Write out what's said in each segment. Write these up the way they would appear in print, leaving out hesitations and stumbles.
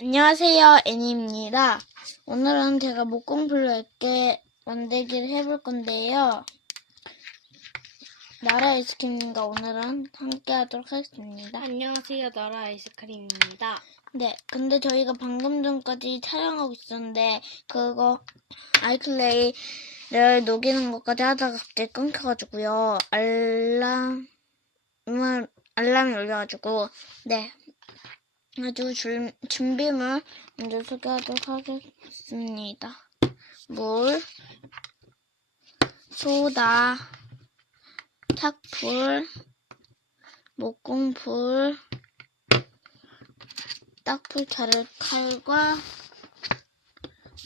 안녕하세요, 애니입니다. 오늘은 제가 목공풀로 10개 만들기를 해볼 건데요. 나라 아이스크림님과 오늘은 함께 하도록 하겠습니다. 안녕하세요. 나라 아이스크림입니다. 네, 근데 저희가 방금 전까지 촬영하고 있었는데 그거 아이클레이를 녹이는 것까지 하다가 갑자기 끊겨가지고요. 알람이 울려가지고 네. 아주 준비물 먼저 소개하도록 하겠습니다. 물, 소다, 탁풀, 목공풀, 딱풀 자를 칼과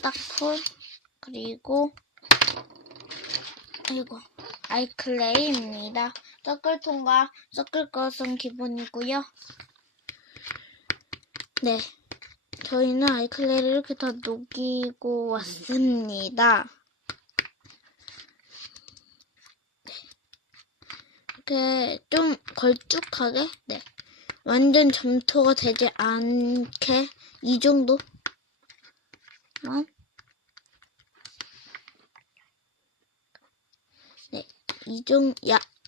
딱풀, 그리고 아이클레이입니다. 섞을 통과 섞을 것은 기본이고요. 네, 저희는 아이클레이를 이렇게 다 녹이고 왔습니다. 이렇게 좀 걸쭉하게, 네, 완전 점토가 되지 않게 이 정도? 네,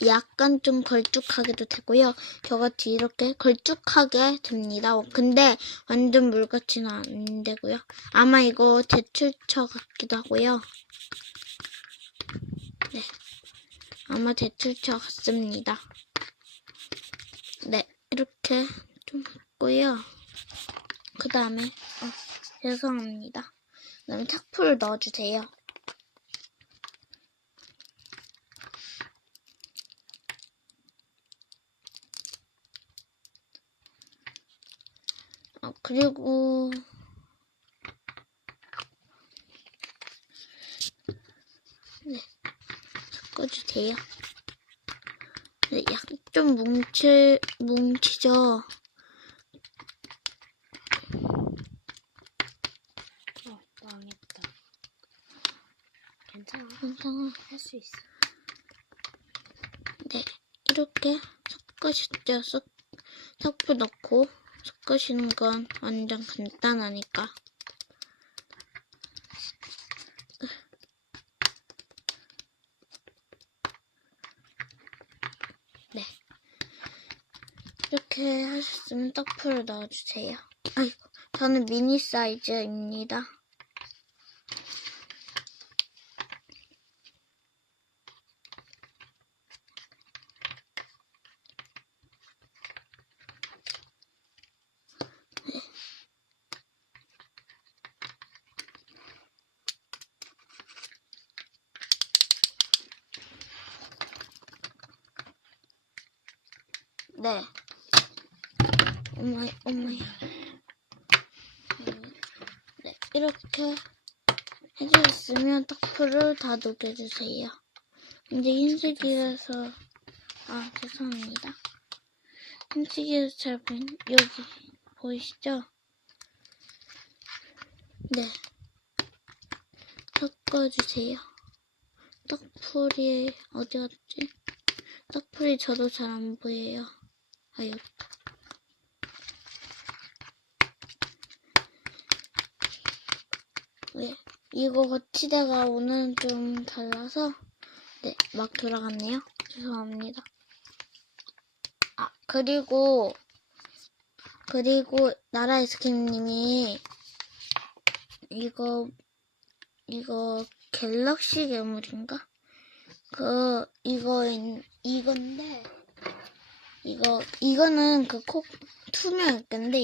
약간 좀 걸쭉하게도 되고요. 저같이 이렇게 걸쭉하게 됩니다. 근데 완전 물같이는 안 되고요. 아마 이거 제출처 같기도 하고요. 네, 아마 제출처 같습니다. 네, 이렇게 좀 했고요. 그 다음에 죄송합니다. 그 다음에 탁풀을 넣어주세요. 그리고 네, 섞어주세요. 네, 약간 좀 뭉치죠? 망했다. 괜찮아. 할 수 있어. 네, 이렇게 섞으시죠. 섞고 넣고 섞으시는 건 완전 간단하니까. 네, 이렇게 하셨으면 떡풀을 넣어주세요. 아이고, 저는 미니 사이즈입니다. 네. 어머야. 네, 이렇게 해주셨으면 떡풀을 다 녹여주세요. 근데 흰색이라서, 죄송합니다. 흰색이라서 잘 여기 보이시죠? 네. 섞어주세요. 떡풀이, 어디 갔지? 떡풀이 저도 잘 안 보여요. 여기. 네, 이거 거치대가 오늘은 좀 달라서 네, 막 돌아갔네요. 죄송합니다. 그리고 나라 아이스크림님이 이거 갤럭시 괴물인가? 이건데 이거는 투명 액인데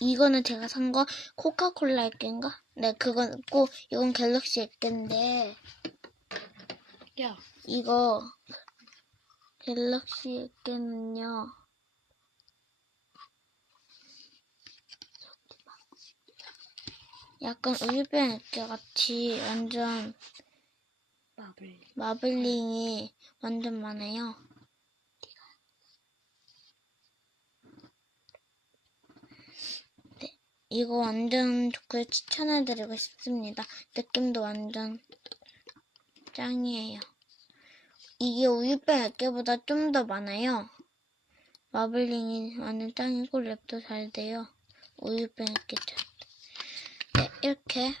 이거는 제가 산 거 코카콜라 액인가? 네, 그건 있고 이건 갤럭시 액인데 야, 이거 갤럭시 액는요 약간 우유병 액 같이 완전 마블링이 완전 많아요. 네, 이거 완전 좋고요. 추천해드리고 싶습니다. 느낌도 완전 짱이에요. 이게 우유병 액계보다 좀 더 많아요. 마블링이 완전 짱이고 랩도 잘 돼요. 우유병 액계처럼. 네, 이렇게.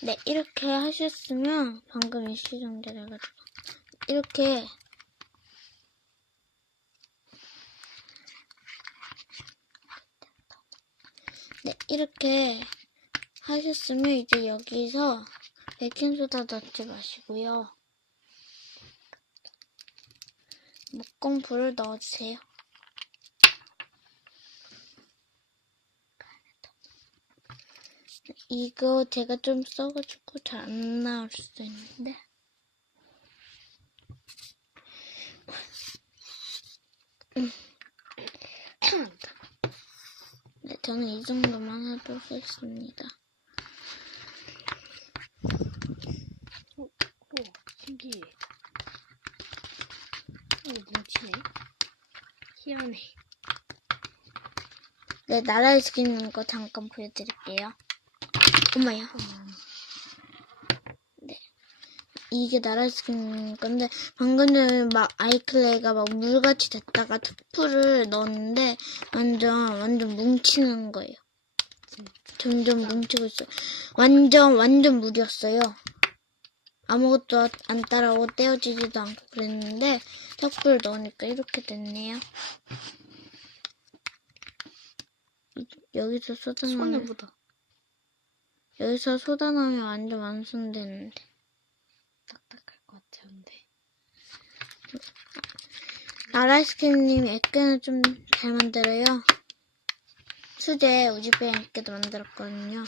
네, 이렇게 하셨으면 방금 일시정지를 해가지고 이렇게 네, 이렇게 하셨으면 이제 여기서 베이킹소다 넣지 마시고요. 목공풀을 넣어주세요. 이거 제가 좀 써가지고 잘 안 나올 수도 있는데. 네, 저는 이 정도만 하도록 하겠습니다. 오, 신기해. 오, 뭉치네. 희한해. 네, 나라에 있는 거 잠깐 보여드릴게요. 엄마야. 네. 이게 나라에 있는 건데, 방금 전에 막 아이클레이가 막 물같이 됐다가 투풀을 넣었는데, 완전 뭉치는 거예요. 점점 뭉치고 있어요. 완전 물이었어요. 아무것도 안 따라오고 떼어지지도 않고 그랬는데, 턱풀 넣으니까 이렇게 됐네요. 여기서 소다 손에 넣으면, 묻어. 여기서 소다 넣으면 완전 완성되는데. 딱딱할 것 같았는데. 나라이스크림님 액계는 좀 잘 만들어요. 수제 우지배 액계도 만들었거든요.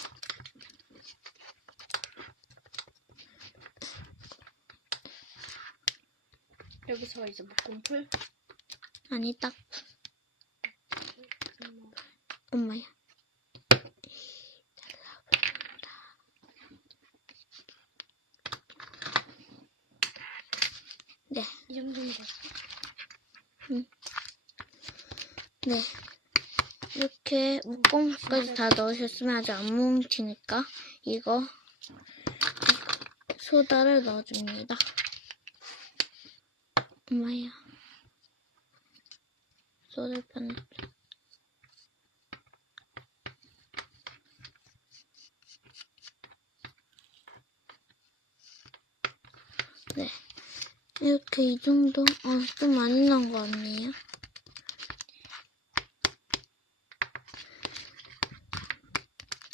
여기서 이제 목공풀. 아니, 딱, 엄마야. 네, 이 정도면 됐어. 네. 이렇게 목공까지 다 넣으셨으면 아직 안 뭉치니까 이거 소다를 넣어줍니다. 엄마야. 소다를 뻔했죠. 네. 이렇게 이 정도? 좀 많이 넣은 거 같네요.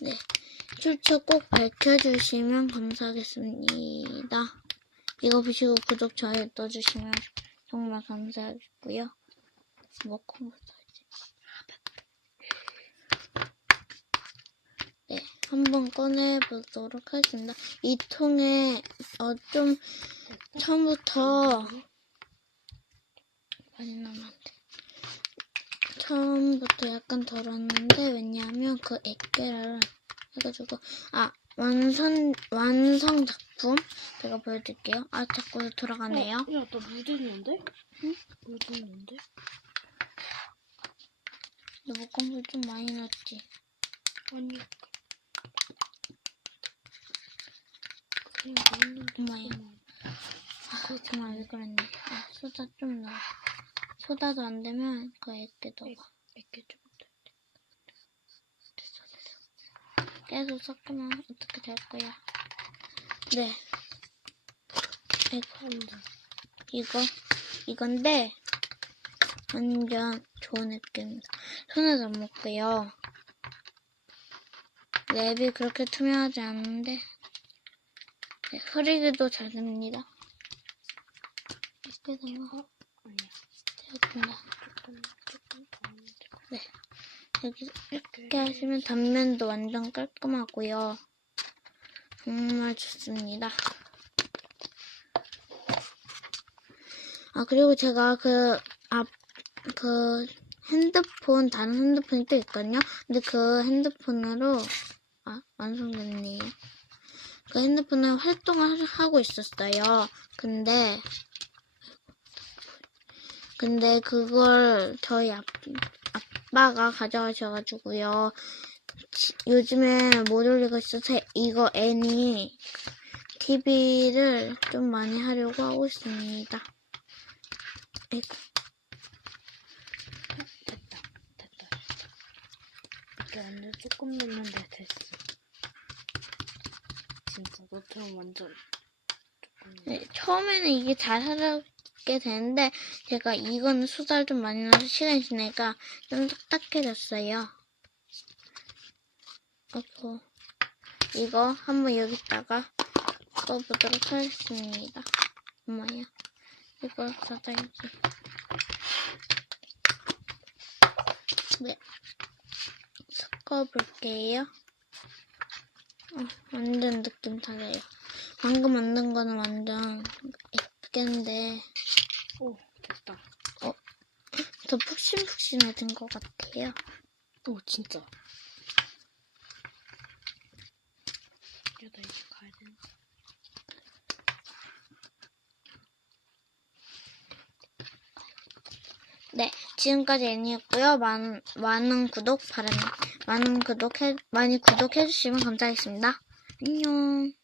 네. 출처 꼭 밝혀주시면 감사하겠습니다. 이거 보시고 구독, 좋아요 떠주시면 정말 감사하겠고요. 먹고 네, 한번 꺼내보도록 하겠습니다. 이 통에 좀 처음부터 많이 넣으면 안 돼. 처음부터 약간 덜었는데 왜냐하면 그 액계를 해가지고 완성 작품 제가 보여드릴게요. 자꾸 돌아가네요. 야, 나 묻었는데? 응? 묻었는데? 너 목공풀 좀 많이 넣었지? 아니. 그냥 묻었는데. 엄마야. 정말 왜 그랬네. 소다 좀 넣어. 소다도 안 되면 그 액계도 이렇게 좀. 계속 섞으면 어떻게 될 거야? 네. 이건데 완전 좋은 액계입니다. 손에도 안 먹고요. 랩이 그렇게 투명하지 않은데 네, 흐리기도 잘 됩니다. 액계다가 아니야. 되었습니다. 조금 더. 네. 여기 이렇게 하시면 단면도 완전 깔끔하고요. 정말 좋습니다. 그리고 제가 다른 핸드폰이 또 있거든요. 근데 그 핸드폰으로, 완성됐네요. 그 핸드폰으로 활동을 하고 있었어요. 근데 그걸 저희 아빠가 가져가셔가지고요. 요즘에 못 올리고 있어서 이거 애니 TV를 좀 많이 하려고 하고 있습니다. 아이고. 됐다. 이렇게 완전 조금 넣는데 됐어. 진짜 너처럼 완전 조금. 네, 처음에는 이게 잘 하게 되는데 제가 이거는 수달 좀 많이 넣어서 시간이 지나니까 좀 딱딱해졌어요. 이거 한번 여기다가 섞어보도록 하겠습니다. 엄마야, 이거 사다야지. 네, 섞어볼게요. 완전 느낌 달라요. 방금 만든 거는 완전 예쁘겠는데 오, 됐다. 더 푹신푹신해진 것 같아요. 오, 진짜. 야, 나 이제 가야 되는데. 네, 지금까지 애니였고요. 많은 구독 바랍니다. 많이 구독해주시면 감사하겠습니다. 안녕.